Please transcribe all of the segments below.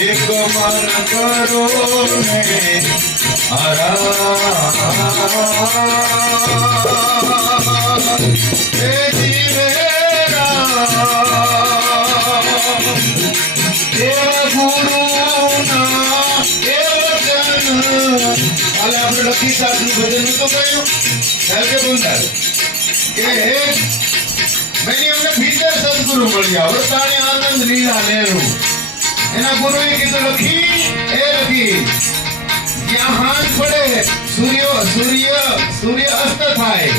એક મન કરો ને આપણે લખી સાધનું ભજન તો કહ્યું કે બોલતા કે મેં અમને ભીતર સદગુરુ મળ્યા વર્તાણે આનંદ લીલા લેરું એના ગુરુએ કીધું લખી એ લખી જ્યાં હાથ પડે સૂર્ય અસ્ત થાય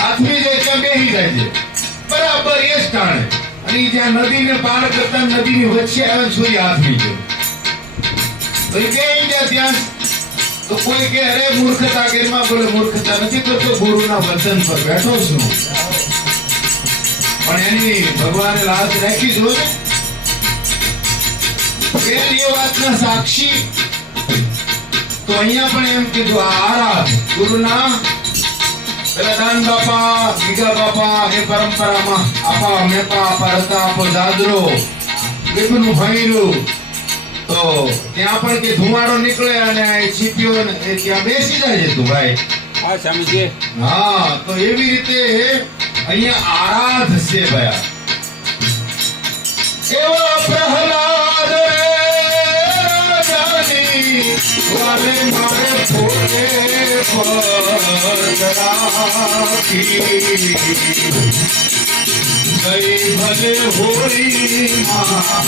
આથમી જાય ત્યાં બેહી જાય છે બરાબર એ જ ટાણે અને જ્યાં નદીને પાર કરતા નદીની વચ્ચે આવે સૂર્ય આથમી ગયો તો એ ક્યાંય ગયા ત્યાં તો કોઈ કે અરે મૂર્ખતા કેરમાં બોલે મૂર્ખતા નથી કરતો ગુરુના વચન પર બેઠો છું પણ એની ભગવાને લાજ રાખી જો ને પેલી વાતના સાક્ષી તો અહીંયા પણ એમ કીધું આરાધ ગુરુના પેલા દાન બાપા ગીગા બાપા એ પરંપરામાં આપા મેપા આપા રતા આપો દાદરો બેબનું ભૈરું તો ત્યાં પણ કે ધુમાડો નીકળે અને છીપ્યો એ ત્યાં બેસી જાય છે તું ભાઈ હા સ્વામીજી હા તો એવી રીતે અહીંયા આરાધ છે ભયા એવા પ્રહલાદ રાજાની વાલે મારે ફોટે પગરાખી ગઈ ભલે હોળી માં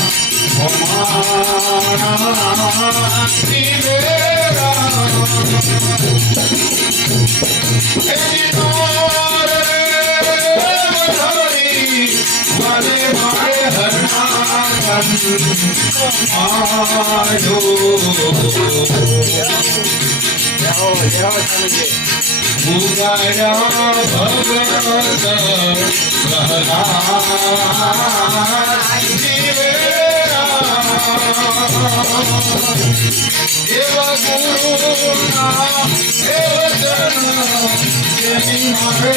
હમારા દિવેરા એની નોર વધારી વાલે મારે હરણા આજો ઉગાયા ભગવત પ્રહલાદ જીવેરા એવા ગુરુના એ વચન જેની મારે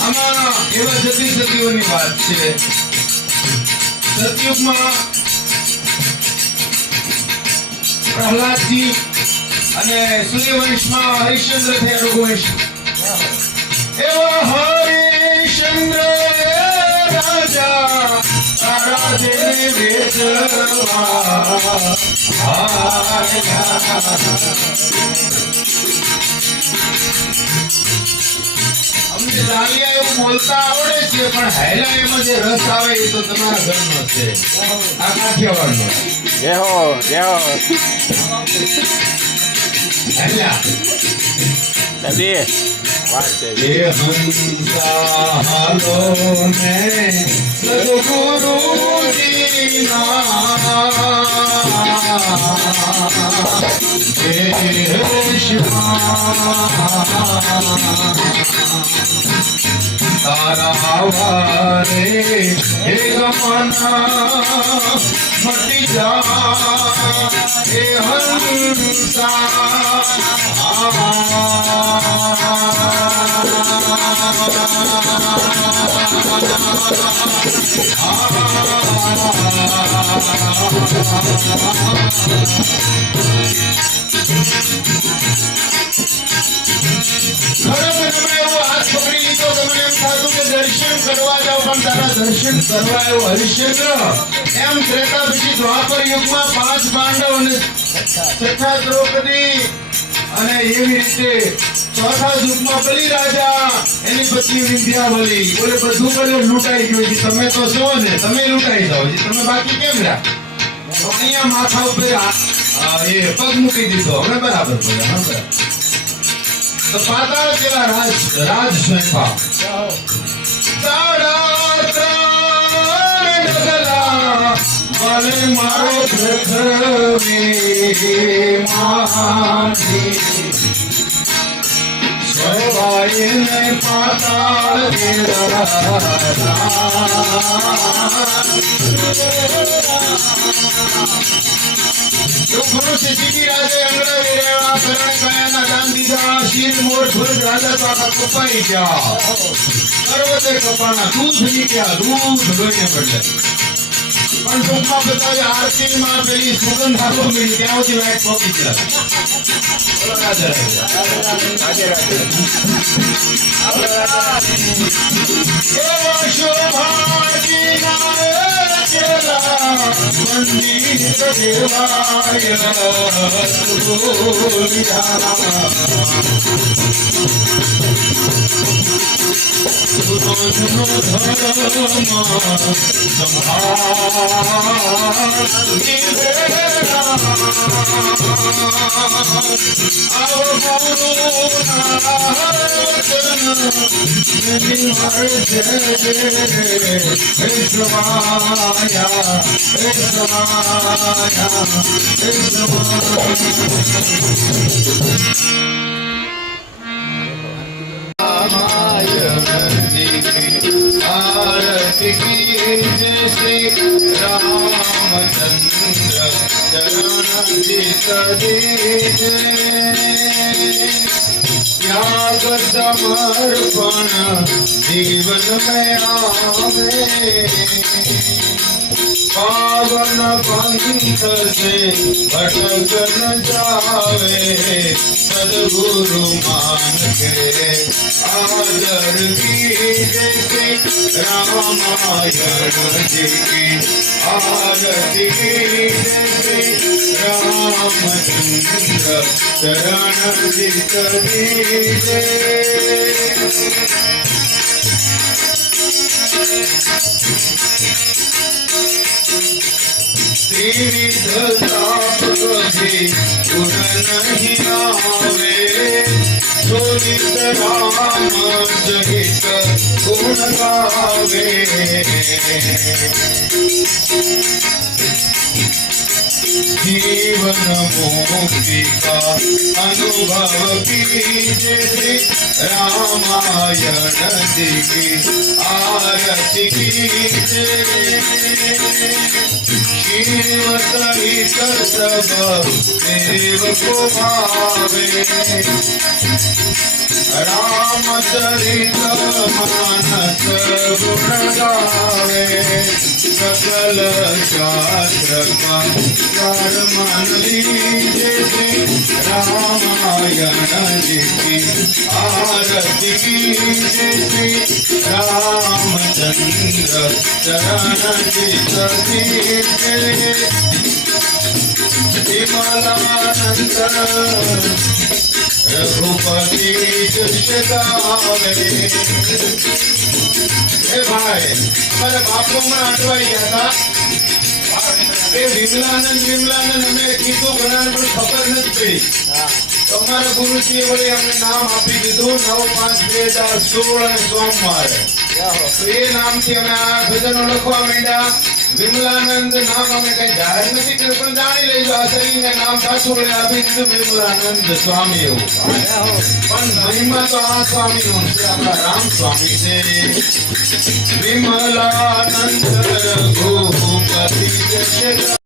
આમાં એવા જતી સતીઓની વાત છે સતયુગમાં પ્રહલાદજી અને સૂર્યવંશમાં હરિશ્ચંદ્ર થયા રઘુવંશ એવા હરિશ્ચંદ્ર રાજા તારા દેને વેચવા અમને લાલિયા એવું બોલતા આવડે છે પણ હેલા એમાં જે રસ આવે એ તો તમારા ઘરનો છે આ કાઠિયાવાડનો જય હો હેલા દાદી વાત છે એ હંસા હાલો ને સદગુરુજી ના તારા વારે હે ગમના મટી જા હે હંસા દર્શન કરવા જાવ પણ તારા દર્શન કરવા એવો હરિશ્ચંદ્ર એમ ત્રેતા પછી દ્વાપર યુગમાં 5 પાંડવ અને છઠ્ઠા દ્રૌપદી અને એવી રીતે ચોથા યુગમાં બલિ રાજા એની પત્ની વિંધ્યાવલી બોલે બધું બોલે લૂંટાઈ ગયું તમે તો છો ને તમે લૂંટાઈ જાઓ તમે બાકી કેમ રહ્યા અહીંયા માથા ઉપર એ પગ મૂકી દીધો હવે બરાબર બોલે તો પાતાળ કેવા રાજ સ્વયંપા સાડા 3 ડગલા વાલે મારો પૃથ્વી માથી સવાઈ તેને પાતાળ મનુષ્ય સીધી રાજે અંગડાવી રહ્યા કરણ કાયાના દાન દીધા શીલ મોર ધ્વજ રાજા તો આખા કપાઈ ગયા પર્વતે કપાણા દૂધ નીકળ્યા દૂધ લોહીને બદલે પણ ટૂંકમાં બતાવે આરતીમાં પેલી સુગંધ આપો મળી ત્યાં સુધી વાઈટ પોકી ગયા બોલો રાધે રાધે. રાધે રાધે. એવા શોભાજીના ચેલા મંદિર દેવાય आरती की जय श्री रामचंद्र चरण दीज त्याग समर्पण जीवन में आवे पावन पंथ से भटक न जावे सदगुरु मान के आदर की जैसे रामायण जी की आरती की जैसे रामचंद्र चरण दीजिए त्रिविध ताप कभी गुण नहीं आवे चोरित राम सहित गुण गावे जीवन मुक्ति का अनुभव कीजिए श्री रामायण जी की आरती कीजिए शिव सहित सब देव को भावे रामचरित मानस गुण गावे सकल शास्त्र का सार मान लीजिए रामायण जी की आरती कीजिए श्री रामचंद्र चरण दीजिए विमलानंद रघुपति दृश्य गावे ए भाई हमारे बापू में अटवाई गया था ए विमलानंद हमें कीधु घણા પણ ખબર નથી પડી તો અમારા ગુરુજીએ વળી અમને નામ આપી દીધું 9/5/2016 અને સોમવારે તો એ નામથી અમે આ ભજનો લખવા માંડ્યા વિમલાનંદ નામ અમે કઈ જાહેર નથી કર્યું પણ જાણી લેજો આ શરીરને નામ સાચું વળી આપી દીધું વિમલાનંદ સ્વામી એવું પણ મહિમા તો આ સ્વામીનો છે આપણા રામ સ્વામી છે વિમલાનંદ રઘુપતિ જય